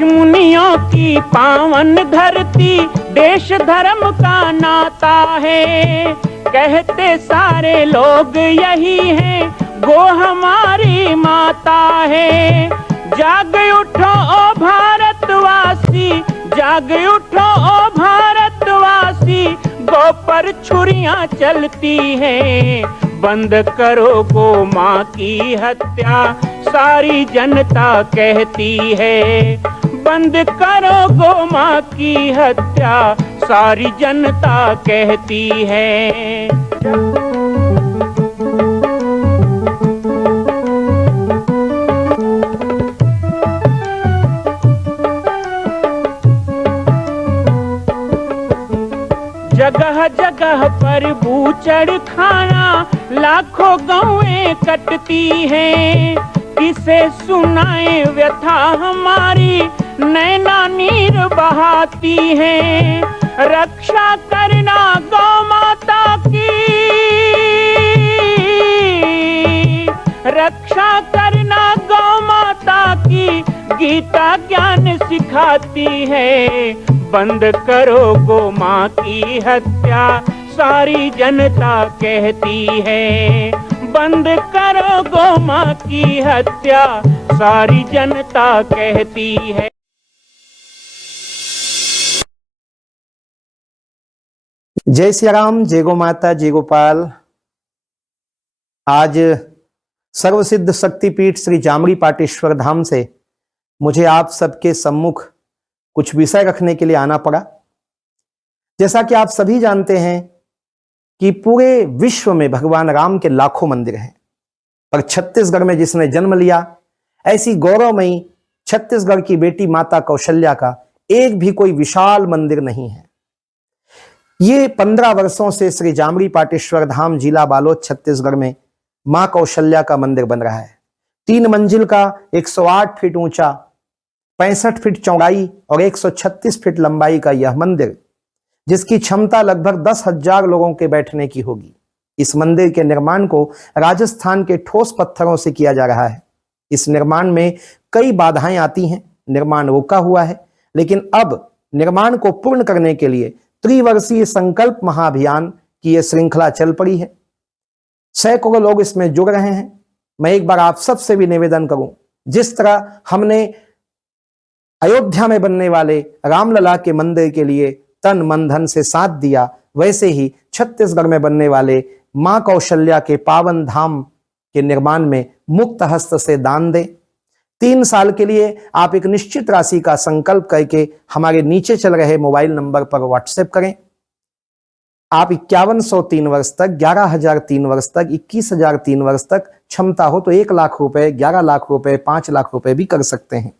ऋषि मुनियों की पावन धरती, देश धर्म का नाता है। कहते सारे लोग यही हैं, गो हमारी माता है। जाग उठो ओ भारतवासी, जाग उठो ओ भारतवासी, गो पर छुरियां चलती हैं। बंद करो गो माँ की हत्या, सारी जनता कहती है। बंद करो गो माँ की हत्या, सारी जनता कहती है। जगह जगह पर बूचड़ खाना, लाखों गौएं कटती हैं। किसे सुनाए व्यथा हमारी, नैना नीर बहाती हैं। रक्षा करना गौ माता की, रक्षा करना गौ माता की, गीता ज्ञान सिखाती है। बंद करो गो माँ की हत्या, सारी जनता कहती है। बंद करो गो माँ की हत्या, सारी जनता कहती है। जय श्री राम, जय गो माता, जय गोपाल। आज सर्वसिद्ध शक्तिपीठ श्री जामरी पाटेश्वर धाम से मुझे आप सबके सम्मुख कुछ विषय रखने के लिए आना पड़ा। जैसा कि आप सभी जानते हैं कि पूरे विश्व में भगवान राम के लाखों मंदिर हैं, पर छत्तीसगढ़ में जिसने जन्म लिया, ऐसी गौरवमयी छत्तीसगढ़ की बेटी माता कौशल्या का एक भी कोई विशाल मंदिर नहीं है। ये 15 वर्षों से श्री जामरी पाटेश्वर धाम, जिला बालोद, छत्तीसगढ़ में मां कौशल्या का मंदिर बन रहा है। 3 मंजिल का 108 फीट ऊंचा, 65 फीट चौड़ाई और 136 फीट लंबाई का यह मंदिर, जिसकी क्षमता लगभग 10,000 लोगों के बैठने की होगी। इस मंदिर के निर्माण को राजस्थान के ठोस पत्थरों से किया जा रहा है। इस निर्माण में कई बाधाएं आती हैं, निर्माण रुका हुआ है, लेकिन अब निर्माण को पूर्ण करने के लिए त्रिवर्षीय संकल्प महाअभियान की यह श्रृंखला चल पड़ी है। सैकड़ों लोग इसमें जुड़ रहे हैं। मैं एक बार आप सबसे भी निवेदन करूं, जिस तरह हमने अयोध्या में बनने वाले रामलला के मंदिर के लिए तन मन धन से साथ दिया, वैसे ही छत्तीसगढ़ में बनने वाले मां कौशल्या के पावन धाम के निर्माण में मुक्त हस्त से दान दें। 3 साल के लिए आप एक निश्चित राशि का संकल्प करके हमारे नीचे चल रहे मोबाइल नंबर पर व्हाट्सएप करें। आप 5103 वर्ष तक, 11,003 वर्ष तक, 21,003 वर्ष तक, क्षमता हो तो 1 लाख रुपए, 11 लाख रुपए, 5 लाख रुपए भी कर सकते हैं।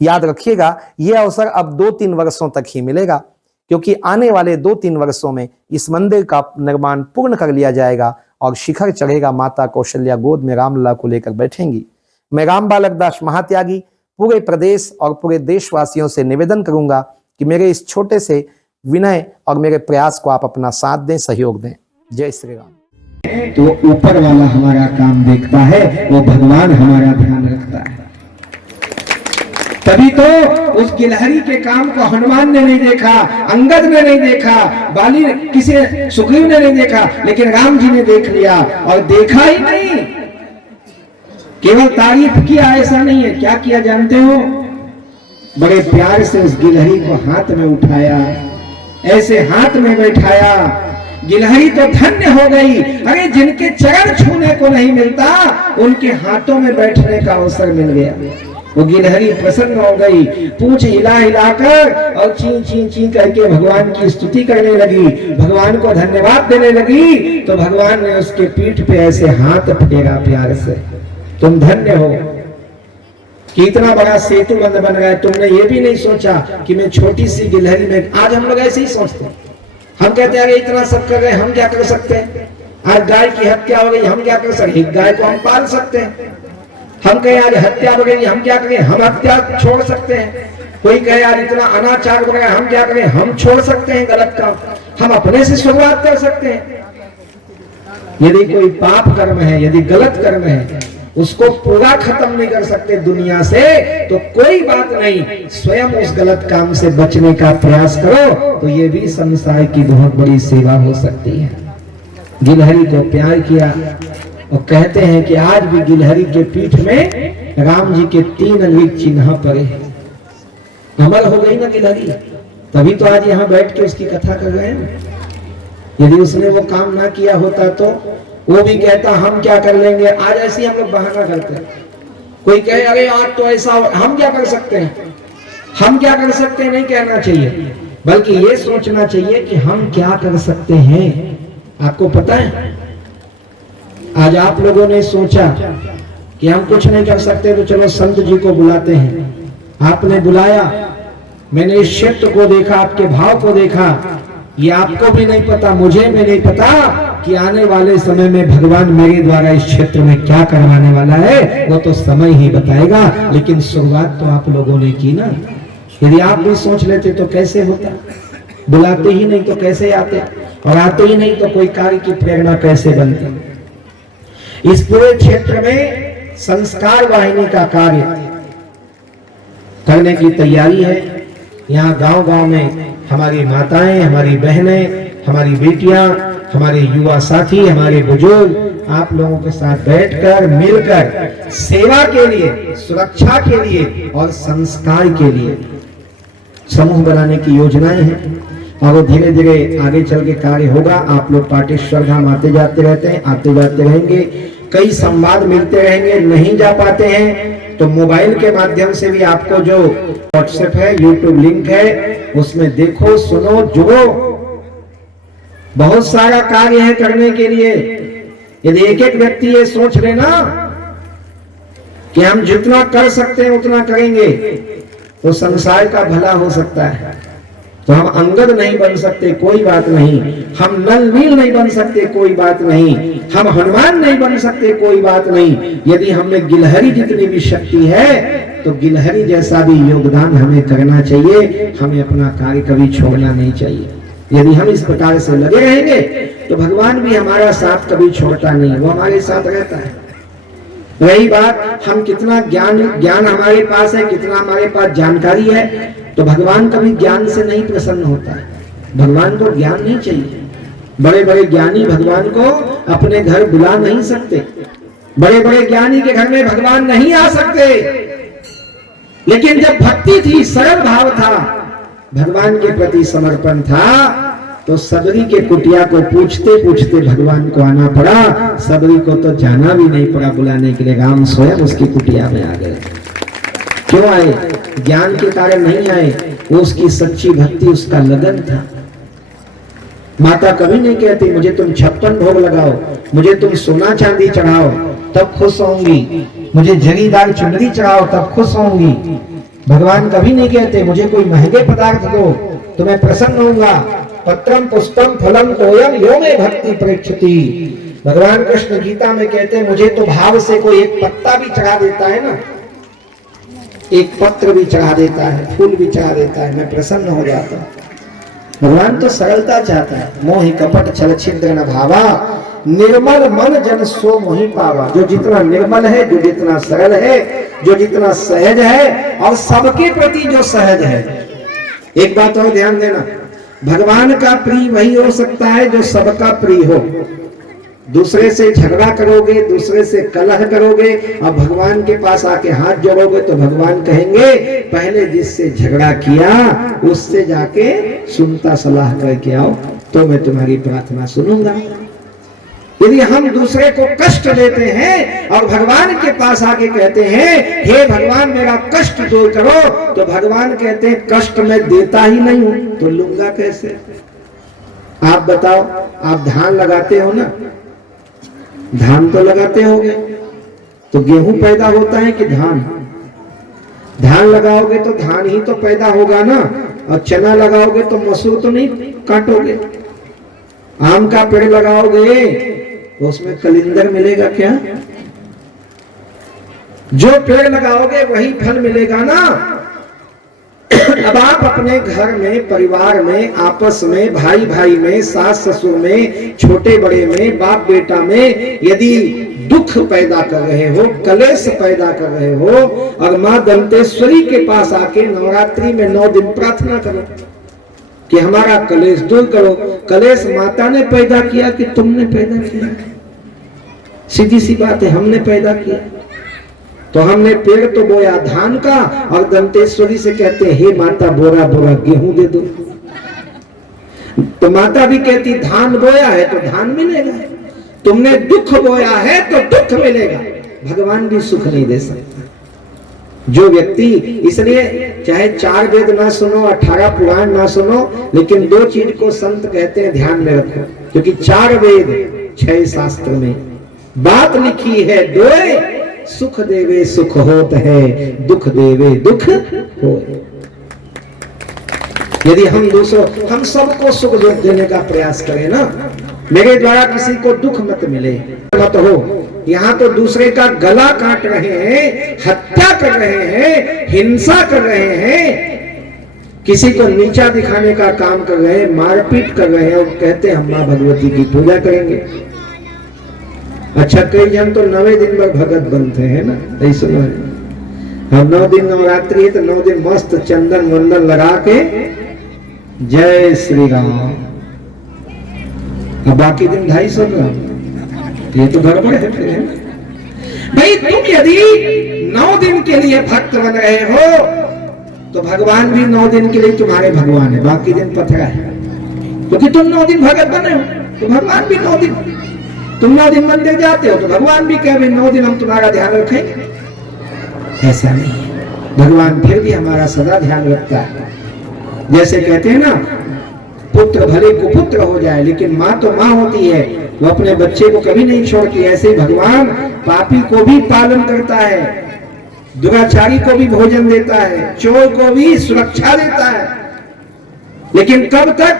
याद रखिएगा, यह अवसर अब 2-3 वर्षों तक ही मिलेगा, क्योंकि आने वाले 2-3 वर्षों में इस मंदिर का निर्माण पूर्ण कर लिया जाएगा और शिखर चढ़ेगा। माता कौशल्या गोद में रामलला को लेकर बैठेंगी। मैं राम बालक दास महात्यागी पूरे प्रदेश और पूरे देशवासियों से निवेदन करूंगा कि मेरे इस छोटे से विनय और मेरे प्रयास को आप अपना साथ दें, सहयोग दें। जय श्री राम। तो ऊपर वाला हमारा काम देखता है, वो भगवान हमारा ध्यान रखता है। तभी तो उस गिलहरी के काम को हनुमान ने नहीं देखा, अंगद ने नहीं देखा, बाली किसी सुग्रीव ने नहीं देखा, लेकिन राम जी ने देख लिया। और देखा ही नहीं, केवल तारीफ किया ऐसा नहीं है। क्या किया जानते हो? बड़े प्यार से उस गिलहरी को हाथ में उठाया, ऐसे हाथ में बैठाया। गिलहरी तो धन्य हो गई। अरे जिनके चरण छूने को नहीं मिलता, उनके हाथों में बैठने का अवसर मिल गया। वो गिलहरी प्रसन्न हो गई, पूंछ हिला हिलाकर और ची ची ची करके भगवान की स्तुति करने लगी, भगवान को धन्यवाद देने लगी। तो भगवान ने उसके पीठ पे ऐसे हाथ फेरा प्यार से, तुम धन्य हो कि इतना बड़ा सेतु बंध बन गया। तुमने ये भी नहीं सोचा कि मैं छोटी सी गिलहरी में। आज हम लोग ऐसे ही सोचते हैं, हम कहते हैं इतना सब कर गए, हम क्या कर सकते हैं। आज गाय की हत्या हो गई, हम क्या कर सकते हैं। गाय को हम पाल सकते हैं। हम कहे आज हत्या हो गई, हम क्या करें, हम हत्या छोड़ सकते हैं। कोई कहे आज इतना अनाचार हो गया, हम क्या करें, हम छोड़ सकते हैं गलत काम। हम अपने से शुरुआत कर सकते हैं। यदि कोई पाप कर्म है, यदि गलत कर्म है, उसको पूरा खत्म नहीं कर सकते दुनिया से, तो कोई बात नहीं, स्वयं उस गलत काम से बचने का प्रयास करो, तो ये भी संसार की बहुत बड़ी सेवा हो सकती है। गिलहरी को प्यार किया और कहते हैं कि आज भी गिलहरी के पीठ में राम जी के 3 अंगुली चिन्ह पड़े। अमर हो गई ना गिलहरी, तभी तो आज यहाँ बैठ के उसकी कथा कर रहे हैं। यदि उसने वो काम ना किया होता तो वो भी कहता हम क्या कर लेंगे। आज ऐसे हम लोग बहाना करते हैं, कोई कहे अरे आज तो ऐसा, हम क्या कर सकते हैं, हम क्या कर सकते हैं नहीं कहना चाहिए, बल्कि ये सोचना चाहिए कि हम क्या कर सकते हैं। आपको पता है आज आप लोगों ने सोचा कि हम कुछ नहीं कर सकते तो चलो संत जी को बुलाते हैं। आपने बुलाया, मैंने इस क्षेत्र को देखा, आपके भाव को देखा, ये आपको भी नहीं पता, मुझे भी नहीं पता कि आने वाले समय में भगवान मेरे द्वारा इस क्षेत्र में क्या करवाने वाला है, वो तो समय ही बताएगा। लेकिन शुरुआत तो आप लोगों ने की ना। यदि आप भी सोच लेते तो कैसे होता, बुलाते ही नहीं तो कैसे आते, और आते ही नहीं तो कोई कार्य की प्रेरणा कैसे बनती। इस पूरे क्षेत्र में संस्कार वाहिनी का कार्य करने की तैयारी है। यहाँ गांव-गांव में हमारी माताएं, हमारी बहनें, हमारी बेटियां, हमारे युवा साथी, हमारे बुजुर्ग आप लोगों के साथ बैठकर मिलकर सेवा के लिए, सुरक्षा के लिए और संस्कार के लिए समूह बनाने की योजनाएं हैं, और वो धीरे धीरे आगे चल के कार्य होगा। आप लोग पाटेश्वर धाम आते जाते रहते हैं, आते जाते रहेंगे, कई संवाद मिलते रहेंगे। नहीं जा पाते हैं तो मोबाइल के माध्यम से भी आपको जो व्हाट्सएप है, यूट्यूब लिंक है, उसमें देखो, सुनो, जुड़ो। बहुत सारा कार्य है करने के लिए। यदि एक एक व्यक्ति ये सोच लेना कि हम जितना कर सकते हैं उतना करेंगे तो संसार का भला हो सकता है। तो हम अंगद नहीं बन सकते, कोई बात नहीं, हम नल नील नहीं बन सकते, कोई बात नहीं, हम हनुमान नहीं बन सकते, कोई बात नहीं। यदि हमें गिलहरी जितनी भी शक्ति है तो गिलहरी जैसा भी योगदान हमें करना चाहिए। हमें अपना कार्य कभी छोड़ना नहीं चाहिए। यदि हम इस प्रकार से लगे रहेंगे तो भगवान भी हमारा साथ कभी छोड़ता नहीं, वो हमारे साथ रहता है। रही बात हम कितना ज्ञान हमारे पास है, कितना हमारे पास जानकारी है, तो भगवान कभी ज्ञान से नहीं प्रसन्न होता है। भगवान को ज्ञान नहीं चाहिए। बड़े बड़े ज्ञानी भगवान को अपने घर बुला नहीं सकते, बड़े बड़े ज्ञानी के घर में भगवान नहीं आ सकते। लेकिन जब भक्ति थी, सरल भाव था, भगवान के प्रति समर्पण था, तो सबरी के कुटिया को पूछते पूछते भगवान को आना पड़ा। सबरी को तो जाना भी नहीं पड़ा बुलाने के लिए, राम स्वयं उसकी कुटिया में आ गए। क्यों आए? ज्ञान के कारण नहीं आए, वो उसकी सच्ची भक्ति, उसका लगन था। माता कभी नहीं कहती मुझे तुम 56 भोग लगाओ, मुझे तुम सोना चांदी चढ़ाओ तब खुश होंगी, मुझे जरीदार चुनरी चढ़ाओ तब खुश होंगी। भगवान कभी नहीं कहते मुझे कोई महंगे पदार्थ दो तो मैं प्रसन्न होऊंगा। पत्रम पुष्पम फलम तोयम यो में भक्ति प्रेक्षति। भगवान कृष्ण गीता में कहते हैं मुझे तो भाव से कोई एक पत्ता भी चढ़ा देता है ना, एक पत्र भी चढ़ा देता है, फूल भी चढ़ा देता है, मैं प्रसन्न हो जाता हूँ। भगवान तो सरलता चाहता है। मोहि कपट छल छिद्र न भावा, निर्मल मन जन सो मोहि पावा। जो जितना निर्मल है, जो जितना सरल है, जो जितना सहज है, और सबके प्रति जो सहज है। एक बात और ध्यान देना, भगवान का प्रिय वही हो सकता है जो सबका प्रिय हो। दूसरे से झगड़ा करोगे, दूसरे से कलह करोगे और भगवान के पास आके हाथ जोड़ोगे तो भगवान कहेंगे पहले जिससे झगड़ा किया उससे जाके सुनता सलाह करके आओ तो मैं तुम्हारी प्रार्थना सुनूंगा। यदि हम दूसरे को कष्ट देते हैं और भगवान के पास आके कहते हैं हे भगवान मेरा कष्ट दूर करो, तो भगवान कहते हैं कष्ट मैं देता ही नहीं हूं तो लूंगा कैसे? आप बताओ, आप धान लगाते हो ना, धान तो लगाते होगे, तो गेहूं पैदा होता है कि धान? धान लगाओगे तो धान ही तो पैदा होगा ना, और चना लगाओगे तो मसूर तो नहीं काटोगे। आम का पेड़ लगाओगे तो उसमें कलिंदर मिलेगा क्या? जो पेड़ लगाओगे वही फल मिलेगा ना। अब आप अपने घर में, परिवार में, आपस में, भाई भाई में, सास ससुर में, छोटे बड़े में, बाप बेटा में यदि दुख पैदा कर रहे हो, कलेश पैदा कर रहे हो, और मां दंतेश्वरी के पास आके नवरात्रि में 9 दिन प्रार्थना करो कि हमारा कलेश दूर करो। कलेश माता ने पैदा किया कि तुमने पैदा किया? सीधी सी बात है, हमने पैदा किया। तो हमने पेड़ तो बोया धान का, और दंतेश्वरी से कहते हैं हे माता बोरा बोरा गेहूं दे दो। तो माता भी कहती धान बोया है तो धान मिलेगा, तुमने दुख बोया है तो दुख मिलेगा। भगवान भी सुख नहीं दे सकता। जो व्यक्ति, इसलिए चाहे 4 वेद ना सुनो, 18 पुराण ना सुनो, लेकिन 2 चीज को संत कहते हैं ध्यान में रखो, क्योंकि 4 वेद 6 शास्त्र में बात लिखी है, 2 सुख देवे सुख होत है, दुख देवे दुख होए। यदि हम सबको सुख देने का प्रयास करें ना, मेरे द्वारा किसी को दुख मत मिले, मत हो। यहाँ तो दूसरे का गला काट रहे हैं, हत्या कर रहे हैं, हिंसा कर रहे हैं, किसी को नीचा दिखाने का काम कर रहे हैं, मारपीट कर रहे हैं, और कहते हैं हम मां भगवती की पूजा करेंगे। अच्छा, कई जन तो 9 दिन भर भगत बनते हैं ना, ऐसे हम 9 दिन नवरात्रि है तो 9 दिन मस्त चंदन वंदन लगा के जय श्री राम, अब बाकी दिन 250 ग्राम, ये तो गड़बड़ है फिर, है भाई। तुम यदि 9 दिन के लिए भक्त बन रहे हो तो भगवान भी 9 दिन के लिए तुम्हारे भगवान है, बाकी दिन पथरा है, क्योंकि तुम 9 दिन भगत बने हो तो भगवान भी 9 दिन, तुम 9 दिन मंदिर जाते हो तो भगवान भी कहे 9 दिन हम तुम्हारा ध्यान रखेंगे। ऐसा नहीं है, भगवान फिर भी हमारा सदा ध्यान रखता है। जैसे कहते हैं ना, पुत्र भले कुपुत्र हो जाए लेकिन माँ तो माँ होती है, वो अपने बच्चे को कभी नहीं छोड़ती। ऐसे ही भगवान पापी को भी पालन करता है, दुराचारी को भी भोजन देता है, चोर को भी सुरक्षा देता है, लेकिन कब तक?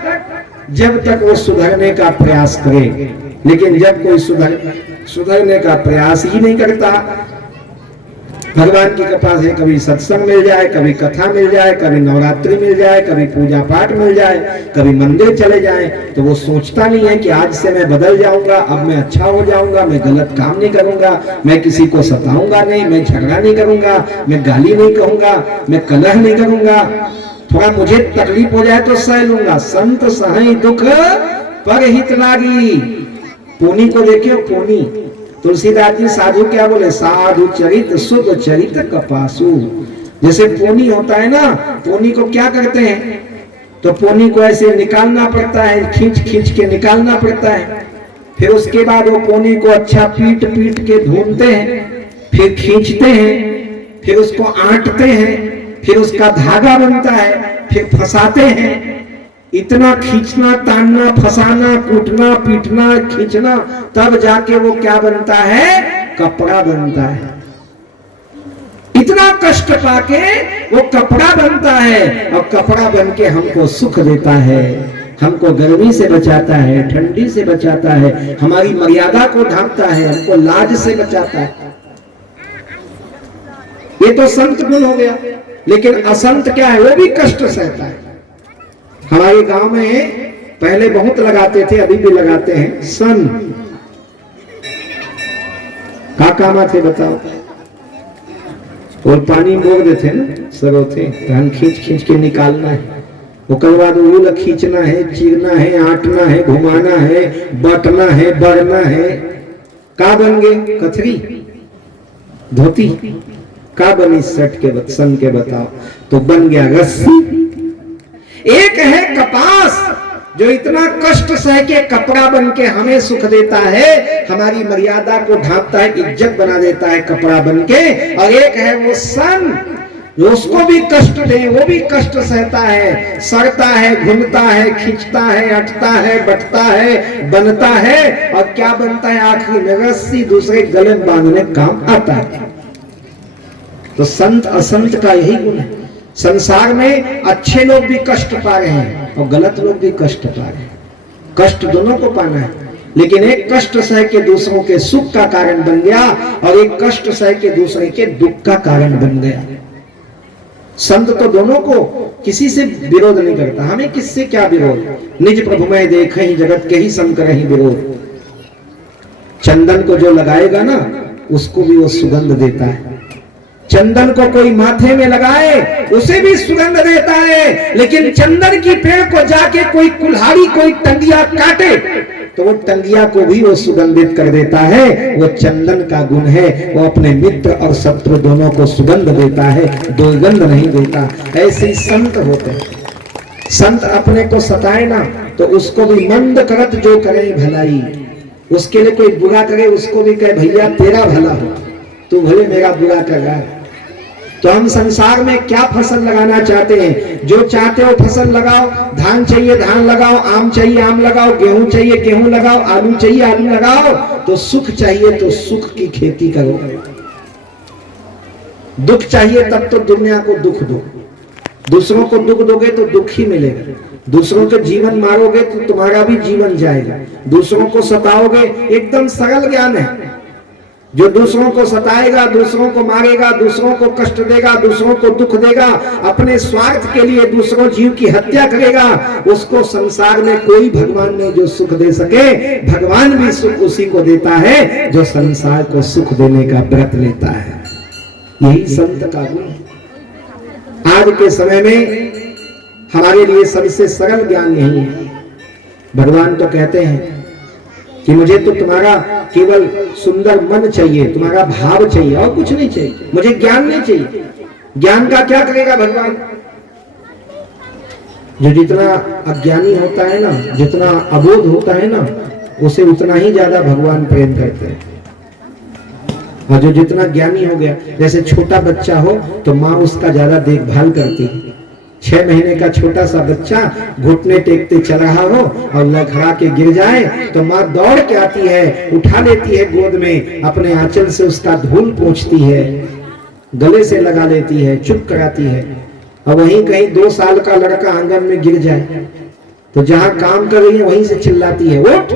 जब तक वो सुधरने का प्रयास करे। लेकिन जब कोई सुधरने का प्रयास ही नहीं करता, भगवान की कृपा से कभी सत्संग मिल जाए, कभी कथा मिल जाए, कभी नवरात्रि मिल जाए, कभी पूजा पाठ मिल जाए, कभी मंदिर चले जाए, तो वो सोचता नहीं है कि आज से मैं बदल जाऊंगा, अब मैं अच्छा हो जाऊंगा, मैं गलत काम नहीं करूंगा, मैं किसी को सताऊंगा नहीं, मैं झगड़ा नहीं करूंगा, मैं गाली नहीं कहूंगा, मैं कलह नहीं करूंगा, थोड़ा मुझे तकलीफ हो जाए तो सह लूंगा। संत सहई दुख पर हित लागी। पूनी को देखियो, पूनी तुलसीदास जी साधु क्या बोले, साधु चरित शुभ चरित कपासु। जैसे पोनी होता है ना, पोनी को क्या करते हैं, तो पोनी को ऐसे निकालना पड़ता है, खींच खींच के निकालना पड़ता है, फिर उसके बाद वो पोनी को अच्छा पीट पीट के ढूंढते हैं, फिर खींचते हैं, फिर उसको आंटते हैं, फिर उसका धागा बनता है, फिर फंसाते हैं। इतना खींचना, तानना, फंसाना, कूटना, पीटना, खींचना, तब जाके वो क्या बनता है, कपड़ा बनता है। इतना कष्ट पाके वो कपड़ा बनता है, और कपड़ा बनके हमको सुख देता है, हमको गर्मी से बचाता है, ठंडी से बचाता है, हमारी मर्यादा को ढांकता है, हमको लाज से बचाता है। ये तो संत गुण हो गया। लेकिन असंत क्या है, वो भी कष्ट सहता है। हमारे गांव में पहले बहुत लगाते थे, अभी भी लगाते हैं, सन का कामा थे बताओ, और पानी मोड़ देते ना, सरो थे, धान खींच खींच के निकालना है, उसके बाद ऊल खींचना है, चीरना है, आटना है, घुमाना है, बटना है, बरना है। का बन गए कथरी, धोती, का बनी शर्ट के सन के बताओ, तो बन गया रस्सी। एक है कपास, जो इतना कष्ट सह के कपड़ा बन के हमें सुख देता है, हमारी मर्यादा को ढांकता है, इज्जत बना देता है कपड़ा बन के। और एक है वो सन, जो उसको भी कष्ट दे, वो भी कष्ट सहता है, सड़ता है, घूमता है, खींचता है, अटता है, बटता है, बनता है, और क्या बनता है आखिरी में, रस्सी दूसरे गले में बांधने काम आता है। तो संत असंत का यही गुण है। संसार में अच्छे लोग भी कष्ट पा रहे हैं और गलत लोग भी कष्ट पा रहे हैं। कष्ट दोनों को पाना है, लेकिन एक कष्ट सह के दूसरों के सुख का कारण बन गया, और एक कष्ट सह के दूसरे के दुख का कारण बन गया। संत तो दोनों को किसी से विरोध नहीं करता। हमें किससे क्या विरोध, निज प्रभु में देखे ही जगत के ही सम करहि विरोध। चंदन को जो लगाएगा ना उसको भी वो सुगंध देता है। चंदन को कोई माथे में लगाए उसे भी सुगंध देता है, लेकिन चंदन की पेड़ को जाके कोई कुल्हाड़ी कोई टंगिया काटे तो वो टंगिया को भी वो सुगंधित कर देता है। वो चंदन का गुण है, वो अपने मित्र और शत्रु दोनों को सुगंध देता है, दुर्गंध नहीं देता। ऐसे ही संत होते हैं। संत अपने को सताए ना तो उसको भी मंद करत जो करे भलाई, उसके लिए कोई बुरा करे उसको भी कहे भैया तेरा भला हो, तू भले मेरा बुरा कर रहा है। तो हम संसार में क्या फसल लगाना चाहते हैं? जो चाहते हो फसल लगाओ। धान चाहिए धान लगाओ, आम चाहिए आम लगाओ, गेहूं चाहिए गेहूं लगाओ, आलू चाहिए आलू लगाओ। तो सुख चाहिए तो सुख की खेती करो। दुख चाहिए तब तो दुनिया को दुख दो। दूसरों को दुख दोगे तो दुख ही मिलेगा। दूसरों के जीवन मारोगे तो तुम्हारा भी जीवन जाएगा। दूसरों को सताओगे, एकदम सरल ज्ञान है। जो दूसरों को सताएगा, दूसरों को मारेगा, दूसरों को कष्ट देगा, दूसरों को दुख देगा, अपने स्वार्थ के लिए दूसरों जीव की हत्या करेगा, उसको संसार में कोई भगवान ने जो सुख दे सके, भगवान भी सुख उसी को देता है जो संसार को सुख देने का व्रत लेता है। यही संत का गुण है। आज के समय में हमारे लिए सबसे सरल ज्ञान यही है। भगवान तो कहते हैं कि मुझे तो तुम्हारा केवल सुंदर मन चाहिए, तुम्हारा भाव चाहिए और कुछ नहीं चाहिए, मुझे ज्ञान नहीं चाहिए। ज्ञान का क्या करेगा भगवान? जो जितना अज्ञानी होता है ना, जितना अबोध होता है ना, उसे उतना ही ज्यादा भगवान प्रेम करते हैं। और जो जितना ज्ञानी हो गया, जैसे छोटा बच्चा हो तो माँ उसका ज्यादा देखभाल करती है। 6 महीने का छोटा सा बच्चा घुटने टेकते चल रहा हो और लड़खड़ा के गिर जाए तो माँ दौड़ के आती है, उठा लेती है गोद में, अपने आंचल से उसका धूल पोंछती है, गले से लगा लेती है, चुप कराती है। और वहीं कहीं 2 साल का लड़का आंगन में गिर जाए तो जहां काम कर रही है वहीं से चिल्लाती है, उठ,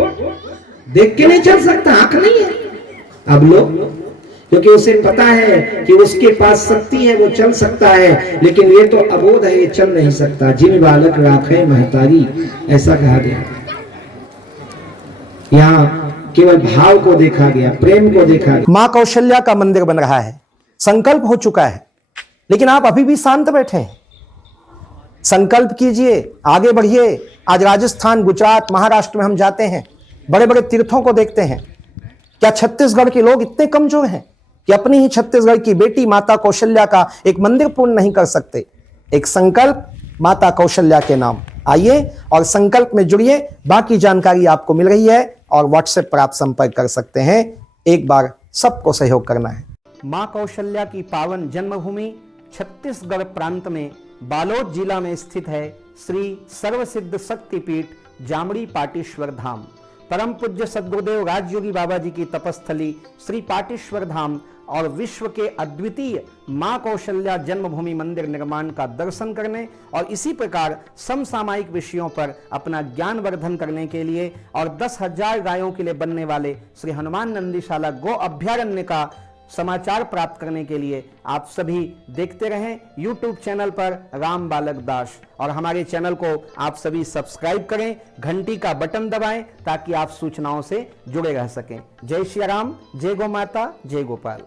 देख के नहीं चल सकता, आंख नहीं है। अब लोग, क्योंकि उसे पता है कि उसके पास शक्ति है, वो चल सकता है, लेकिन ये तो अबोध है, ये चल नहीं सकता। जिन बालक राखे महतारी, ऐसा कहा गया। यहाँ केवल भाव को देखा गया, प्रेम को देखा गया। मां कौशल्या का मंदिर बन रहा है, संकल्प हो चुका है, लेकिन आप अभी भी शांत बैठे हैं। संकल्प कीजिए, आगे बढ़िए। आज राजस्थान, गुजरात, महाराष्ट्र में हम जाते हैं, बड़े बड़े तीर्थों को देखते हैं। क्या छत्तीसगढ़ के लोग इतने कमजोर हैं कि अपनी ही छत्तीसगढ़ की बेटी माता कौशल्या का एक मंदिर पूर्ण नहीं कर सकते? एक संकल्प माता कौशल्या के नाम। आइए और संकल्प में जुड़िए। बाकी जानकारी आपको मिल रही है और व्हाट्सएप पर आप संपर्क कर सकते हैं। एक बार सबको सहयोग करना है। मां कौशल्या की पावन जन्मभूमि छत्तीसगढ़ प्रांत में बालोद जिला में स्थित है श्री सर्वसिद्ध शक्तिपीठ जामड़ी पाटेश्वर धाम। परम पूज्य सद्गुरुदेव राजयोगी बाबा जी की तपस्थली श्री पाटेश्वर धाम और विश्व के अद्वितीय मां कौशल्या जन्मभूमि मंदिर निर्माण का दर्शन करने और इसी प्रकार समसामयिक विषयों पर अपना ज्ञान वर्धन करने के लिए और 10,000 गायों के लिए बनने वाले श्री हनुमान नंदीशाला गो अभ्यारण्य का समाचार प्राप्त करने के लिए आप सभी देखते रहें YouTube चैनल पर राम बालक दास, और हमारे चैनल को आप सभी सब्सक्राइब करें, घंटी का बटन दबाएं ताकि आप सूचनाओं से जुड़े रह सकें। जय श्री राम, जय गौ माता, जय गोपाल।